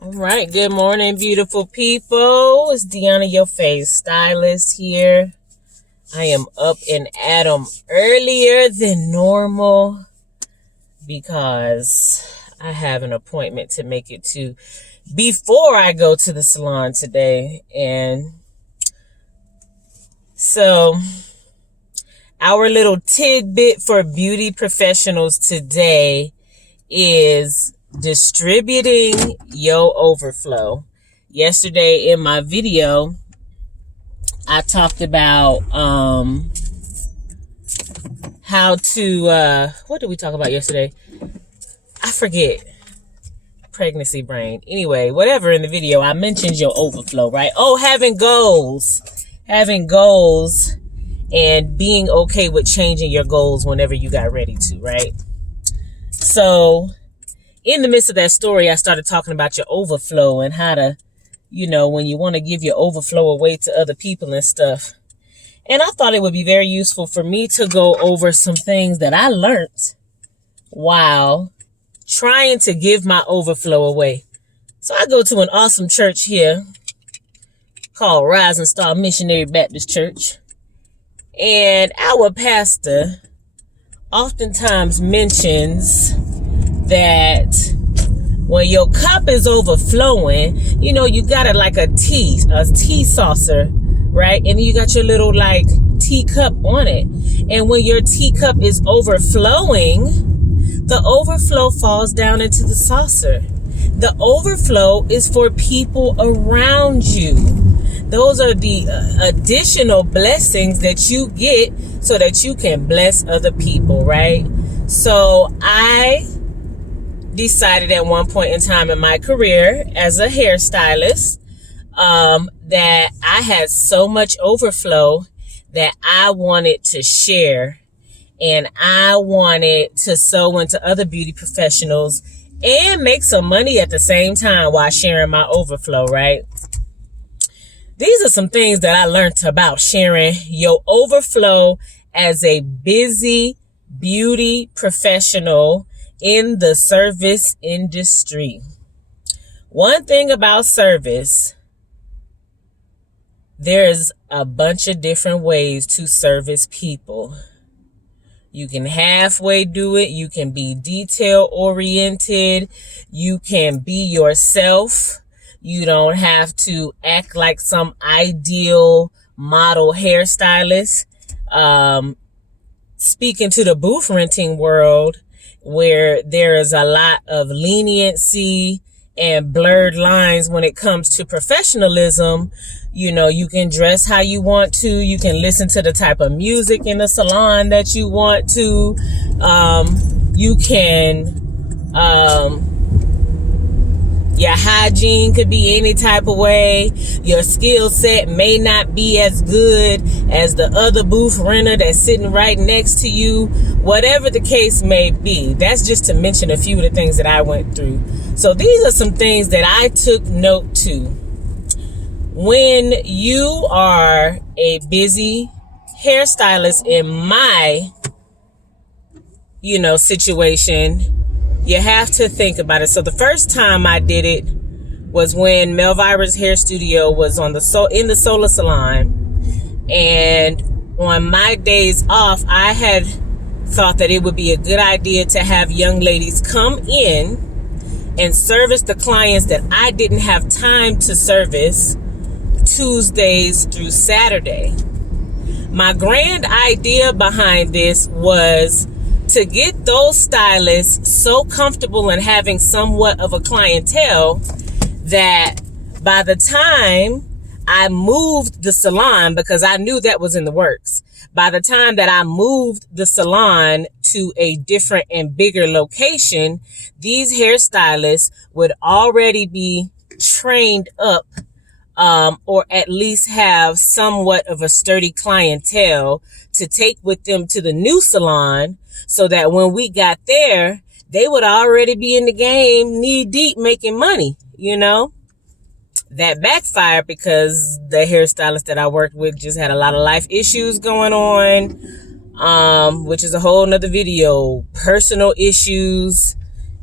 All right, good morning, beautiful people. It's Deanna, your face stylist here. I am up and at 'em earlier than normal because I have an appointment to make it to before I go to the salon today. And so our little tidbit for beauty professionals today is distributing your overflow. Yesterday in my video, I talked about how to what did we talk about yesterday? I forget. Pregnancy brain. Anyway, whatever in the video, I mentioned your overflow, right? Oh, having goals and being okay with changing your goals whenever you got ready to, right? So in the midst of that story, I started talking about your overflow and how to, when you want to give your overflow away to other people and stuff. And I thought it would be very useful for me to go over some things that I learned while trying to give my overflow away. So I go to an awesome church here called Rising Star Missionary Baptist Church. And our pastor oftentimes mentions that when your cup is overflowing, you got it like a tea saucer, right? And you got your little like teacup on it. And when your teacup is overflowing, the overflow falls down into the saucer. The overflow is for people around you. Those are the additional blessings that you get so that you can bless other people, right? So I decided at one point in time in my career as a hairstylist that I had so much overflow that I wanted to share, and I wanted to sow into other beauty professionals and make some money at the same time while sharing my overflow, right? These are some things that I learned about sharing your overflow as a busy beauty professional in the service industry. One thing about service, there's a bunch of different ways to service people. You can halfway do it. You can be detail oriented. You can be yourself. You don't have to act like some ideal model hairstylist. Speaking to the booth renting world, where there is a lot of leniency and blurred lines when it comes to professionalism, you can dress how you want to. You can listen to the type of music in the salon that you want to. You can, your hygiene could be any type of way. Your skill set may not be as good as the other booth renter that's sitting right next to you. Whatever the case may be. That's just to mention a few of the things that I went through. So these are some things that I took note to. When you are a busy hairstylist in my, situation, you have to think about it. So the first time I did it was when Melvira's hair studio was in the Solar Salon. And on my days off, I had thought that it would be a good idea to have young ladies come in and service the clients that I didn't have time to service Tuesdays through Saturday. My grand idea behind this was to get those stylists so comfortable in having somewhat of a clientele that by the time I moved the salon, because I knew that was in the works, by the time that I moved the salon to a different and bigger location, these hairstylists would already be trained up, or at least have somewhat of a sturdy clientele to take with them to the new salon, so that when we got there, they would already be in the game knee deep making money, That backfired because the hairstylist that I worked with just had a lot of life issues going on, which is a whole nother video. Personal issues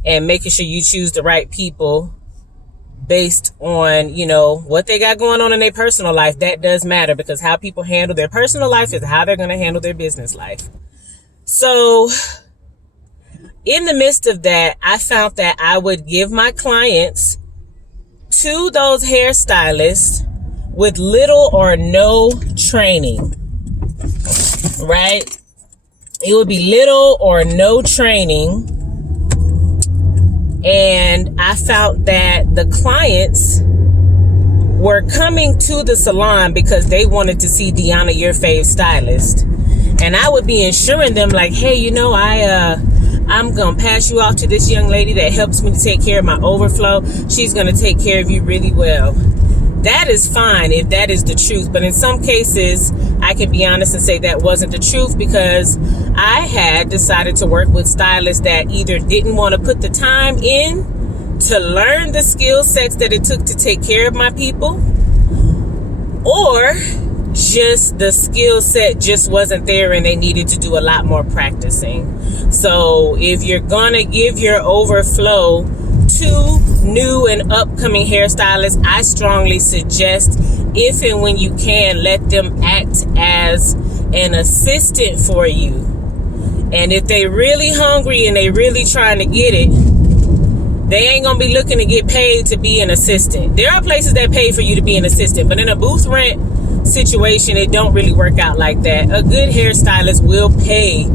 and making sure you choose the right people based on, you know, what they got going on in their personal life. That does matter, because how people handle their personal life is how they're going to handle their business life. So in the midst of that, I found that I would give my clients to those hairstylists with little or no training, right? It would be little or no training. And I found that the clients were coming to the salon because they wanted to see Deanna, your fave stylist. And I would be ensuring them like, hey, you know, I'm going to pass you off to this young lady that helps me to take care of my overflow. She's going to take care of you really well. That is fine if that is the truth. But in some cases, I can be honest and say that wasn't the truth, because I had decided to work with stylists that either didn't want to put the time in to learn the skill sets that it took to take care of my people, or just the skill set just wasn't there and they needed to do a lot more practicing. So if you're gonna give your overflow to new and upcoming hairstylists, I strongly suggest, if and when you can, let them act as an assistant for you. And if they really hungry and they really trying to get it, they ain't gonna be looking to get paid to be an assistant. There are places that pay for you to be an assistant, but in a booth rent situation, it don't really work out like that. A good hairstylist will pay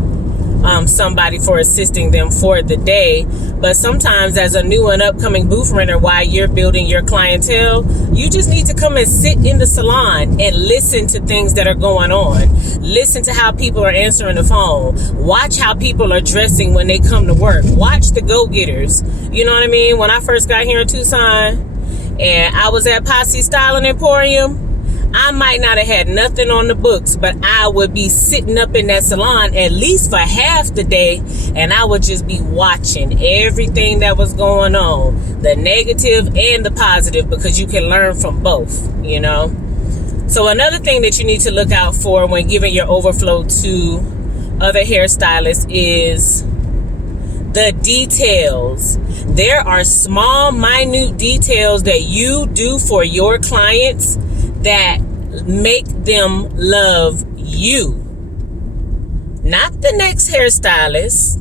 somebody for assisting them for the day. But sometimes as a new and upcoming booth renter, while you're building your clientele, you just need to come and sit in the salon and listen to things that are going on. Listen to how people are answering the phone. Watch how people are dressing when they come to work. Watch the go-getters. You know what I mean? When I first got here in Tucson and I was at Posse Styling Emporium, I might not have had nothing on the books, but I would be sitting up in that salon at least for half the day, and I would just be watching everything that was going on, the negative and the positive, because you can learn from both, you know. So another thing that you need to look out for when giving your overflow to other hairstylists is the details. There are small, minute details that you do for your clients that make them love you. Not the next hairstylist,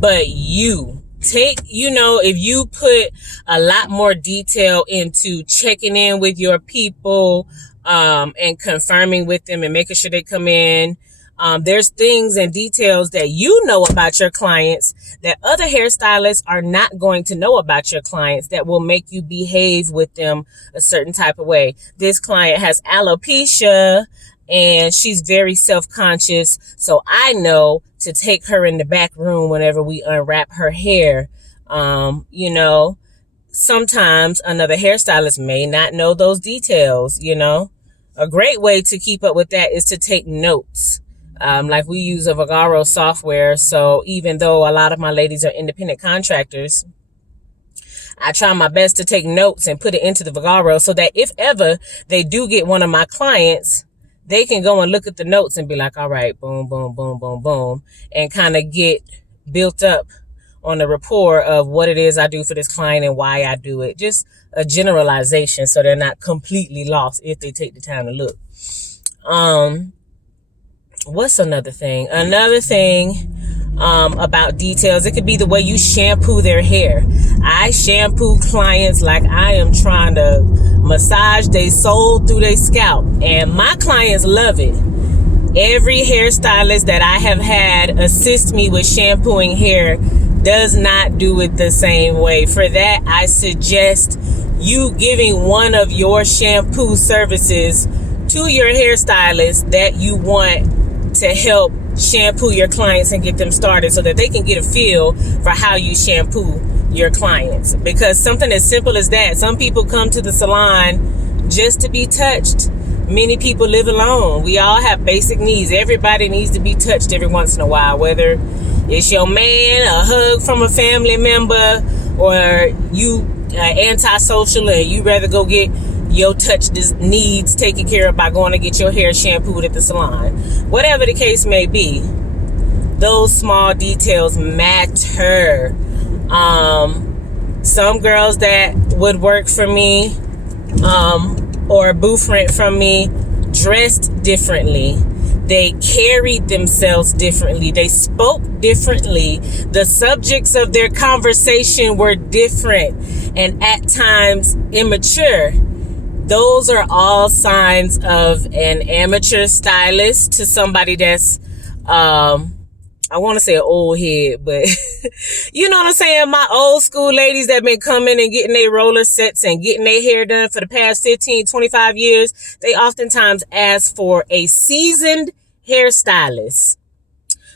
but you. If you put a lot more detail into checking in with your people, and confirming with them and making sure they come in. There's things and details that you know about your clients that other hairstylists are not going to know about your clients that will make you behave with them a certain type of way. This client has alopecia and she's very self-conscious. So I know to take her in the back room whenever we unwrap her hair. Sometimes another hairstylist may not know those details, A great way to keep up with that is to take notes. Like we use a Vagaro software. So even though a lot of my ladies are independent contractors, I try my best to take notes and put it into the Vagaro so that if ever they do get one of my clients, they can go and look at the notes and be like, all right, boom, boom, boom, boom, boom, and kind of get built up on the rapport of what it is I do for this client and why I do it. Just a generalization so they're not completely lost if they take the time to look. What's another thing? Another thing about details, it could be the way you shampoo their hair. I shampoo clients like I am trying to massage their soul through their scalp, and my clients love it. Every hairstylist that I have had assist me with shampooing hair does not do it the same way. For that, I suggest you giving one of your shampoo services to your hairstylist that you want to help shampoo your clients and get them started so that they can get a feel for how you shampoo your clients. Because something as simple as that, some people come to the salon just to be touched. Many people live alone. We all have basic needs. Everybody needs to be touched every once in a while, whether it's your man, a hug from a family member, or you antisocial and you rather go get your touch needs taken care of by going to get your hair shampooed at the salon. Whatever the case may be, those small details matter. Some girls that would work for me, or a booth rent from me, dressed differently. They carried themselves differently. They spoke differently. The subjects of their conversation were different and at times immature. Those are all signs of an amateur stylist to somebody that's, I want to say an old head, but you know what I'm saying? My old school ladies that been coming and getting their roller sets and getting their hair done for the past 15, 25 years, they oftentimes ask for a seasoned hairstylist.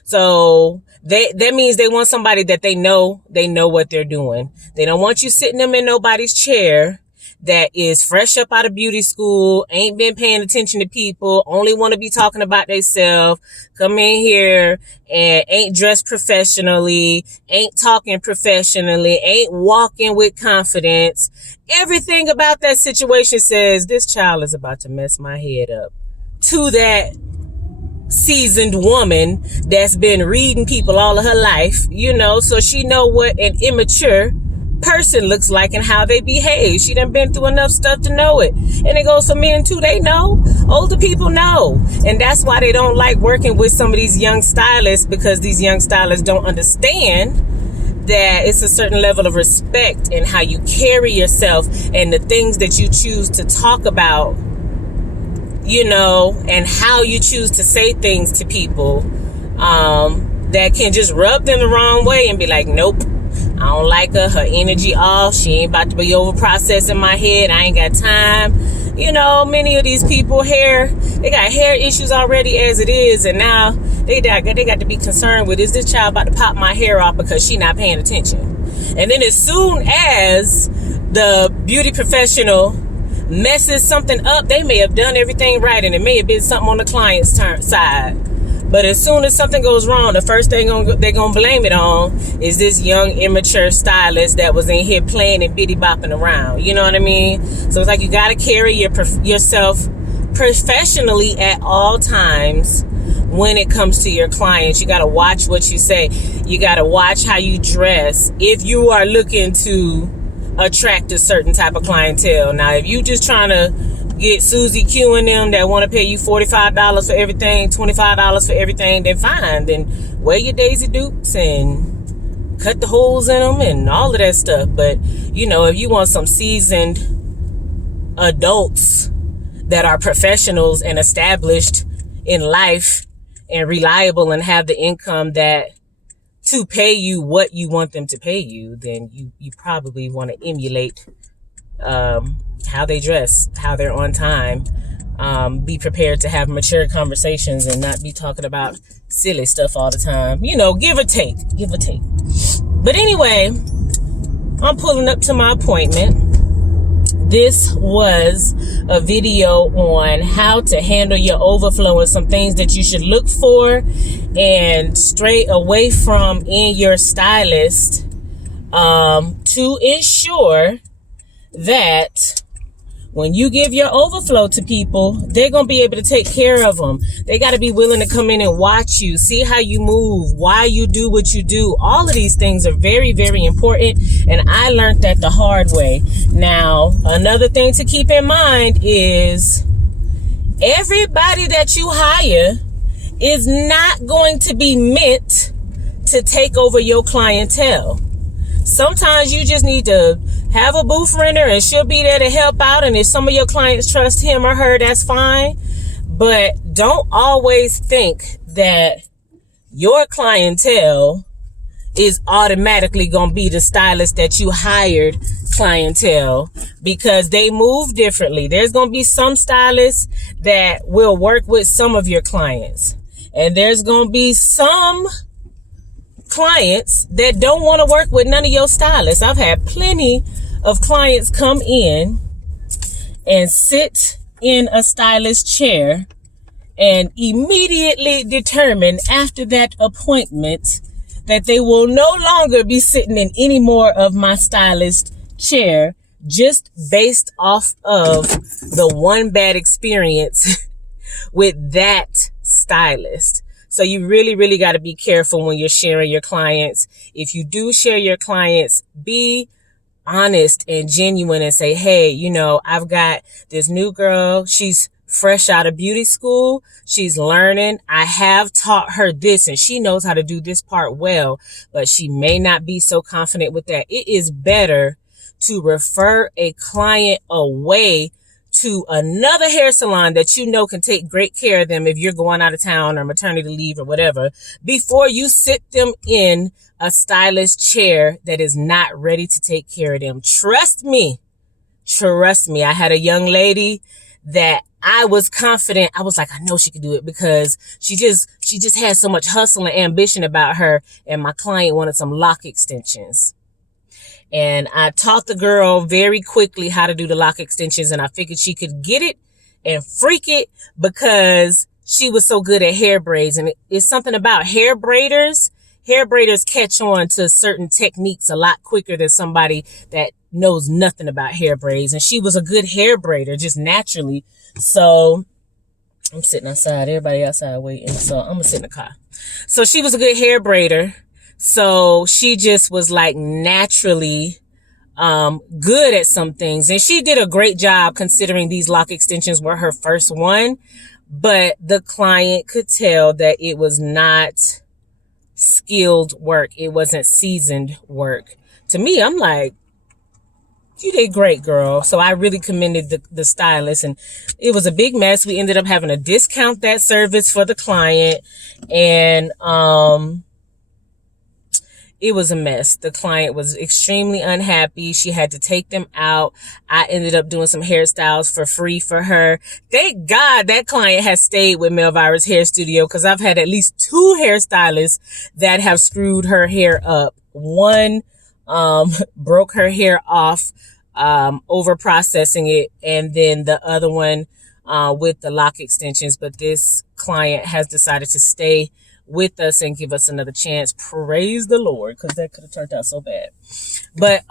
So that means they want somebody that they know what they're doing. They don't want you sitting them in nobody's chair that is fresh up out of beauty school, ain't been paying attention to people, only want to be talking about themselves, come in here and ain't dressed professionally, ain't talking professionally, ain't walking with confidence. Everything about that situation says, this child is about to mess my head up. To that seasoned woman that's been reading people all of her life, so she know what an immature person looks like and how they behave. She done been through enough stuff to know it. And it goes for men too. They know. Older people know. And that's why they don't like working with some of these young stylists, because these young stylists don't understand that it's a certain level of respect in how you carry yourself and the things that you choose to talk about, and how you choose to say things to people that can just rub them the wrong way and be like, nope, I don't like her. Her energy off. She ain't about to be over processing my head. I ain't got time. Many of these people they got hair issues already as it is. And now they got to be concerned with, is this child about to pop my hair off because she not paying attention? And then as soon as the beauty professional messes something up, they may have done everything right and it may have been something on the client's side. But as soon as something goes wrong, the first thing they're going to blame it on is this young, immature stylist that was in here playing and bitty bopping around. You know what I mean? So it's like you got to carry yourself professionally at all times when it comes to your clients. You got to watch what you say. You got to watch how you dress if you are looking to attract a certain type of clientele. Now, if you just trying to get Susie Q and them that want to pay you $45 for everything, $25 for everything, then fine. Then wear your Daisy Dukes and cut the holes in them and all of that stuff. But, if you want some seasoned adults that are professionals and established in life and reliable and have the income that to pay you what you want them to pay you, then you probably want to emulate how they dress, how they're on time. Be prepared to have mature conversations and not be talking about silly stuff all the time. Give or take. But anyway, I'm pulling up to my appointment. This was a video on how to handle your overflow and some things that you should look for and stray away from in your stylist to ensure that when you give your overflow to people, they're going to be able to take care of them. They got to be willing to come in and watch you, see how you move, why you do what you do. All of these things are very, very important. And I learned that the hard way. Now, another thing to keep in mind is everybody that you hire is not going to be meant to take over your clientele. Sometimes you just need to have a booth renter and she'll be there to help out. And if some of your clients trust him or her, that's fine. But don't always think that your clientele is automatically going to be the stylist that you hired clientele, because they move differently. There's going to be some stylists that will work with some of your clients. And there's going to be some clients that don't want to work with none of your stylists. I've had plenty of clients come in and sit in a stylist chair and immediately determine after that appointment that they will no longer be sitting in any more of my stylist chair, just based off of the one bad experience with that stylist. So you really, really got to be careful when you're sharing your clients. If you do share your clients, be honest and genuine and say, hey, you know, I've got this new girl. She's fresh out of beauty school. She's learning. I have taught her this and she knows how to do this part well, but she may not be so confident with that. It is better to refer a client away to another hair salon that you know can take great care of them if you're going out of town or maternity leave or whatever, before you sit them in a stylist chair that is not ready to take care of them. Trust me. Trust me. I had a young lady that I was confident. I was like, I know she could do it because she just had so much hustle and ambition about her. And my client wanted some lock extensions. And I taught the girl very quickly how to do the lock extensions. And I figured she could get it and freak it because she was so good at hair braids. And it's something about hair braiders. Hair braiders catch on to certain techniques a lot quicker than somebody that knows nothing about hair braids. And she was a good hair braider just naturally. So I'm sitting outside, everybody outside waiting. So I'm gonna sit in the car. So she was a good hair braider. So she just was like naturally good at some things. And she did a great job considering these lock extensions were her first one. But the client could tell that it was not skilled work. It wasn't seasoned work. To me, I'm like, you did great, girl. So I really commended the stylist, and it was a big mess. We ended up having to discount that service for the client, and it was a mess. The client was extremely unhappy. She had to take them out. I ended up doing some hairstyles for free for her. Thank God that client has stayed with Melvira's Hair Studio, because I've had at least 2 hairstylists that have screwed her hair up. One broke her hair off, over processing it, and then the other one with the lock extensions. But this client has decided to stay with us and give us another chance. Praise the Lord, because that could have turned out so bad. But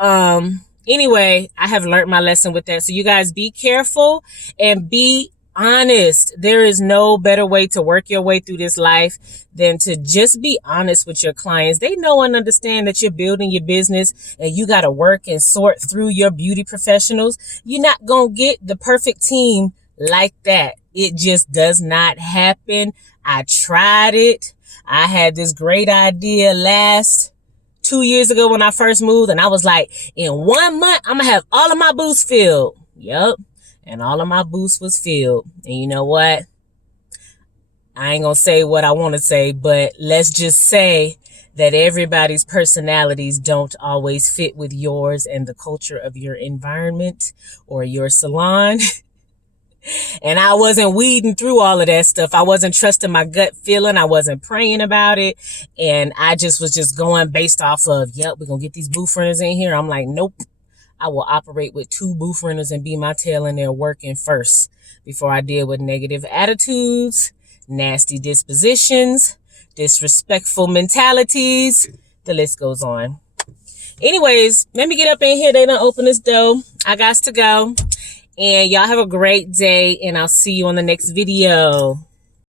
anyway, I have learned my lesson with that. So you guys be careful and be honest. There is no better way to work your way through this life than to just be honest with your clients. They know and understand that you're building your business and you got to work and sort through your beauty professionals. You're not going to get the perfect team like that. It just does not happen. I tried it. I had this great idea last 2 years ago when I first moved, and I was like, in 1 month, I'm going to have all of my booths filled. Yep. And all of my booths was filled. And you know what? I ain't going to say what I want to say, but let's just say that everybody's personalities don't always fit with yours and the culture of your environment or your salon. And I wasn't weeding through all of that stuff. I wasn't trusting my gut feeling. I wasn't praying about it. And I just was just going based off of, yep, we're going to get these booth renters in here. I'm like, nope. I will operate with 2 booth renters and be my tail in there working first before I deal with negative attitudes, nasty dispositions, disrespectful mentalities. The list goes on. Anyways, let me get up in here. They done open this door. I got to go. And y'all have a great day, and I'll see you on the next video.